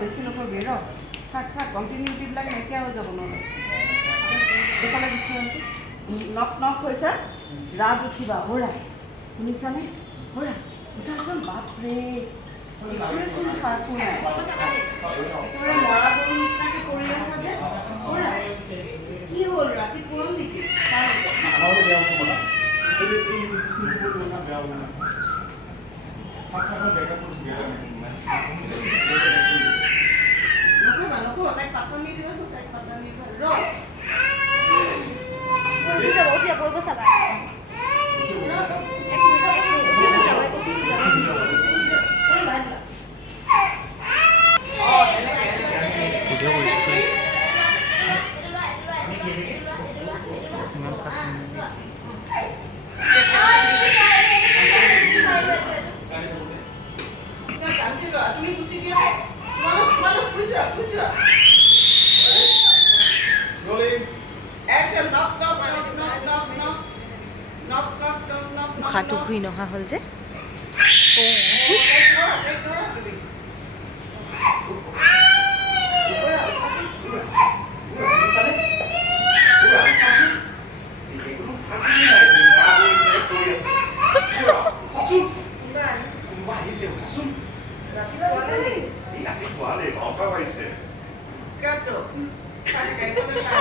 বেছি নকৰিবি ৰ থাক কণ্টিনিউটিবিলাক নাইকিয়া হৈ যাব নহ'লে এইফালে গুচি আছোঁ নক হৈছে ৰাত উঠিবা হৰা শুনিছানে হৰা উঠাচোন বাপৰে চোন সাৰটো নাই একেবাৰে মৰা গৰু নিচিনাকৈ কৰি আছা যে হৰা কি হ'ল ৰাতি পৰম নেকি নকৰিবা তাইক পাতল নি দিবাচোন তাইক পাতল নি দিবা ৰ তুমি গুচি দিয়া তোমালোক বুজোৱা উশাহটো ঘূৰি নহা হ'ল যে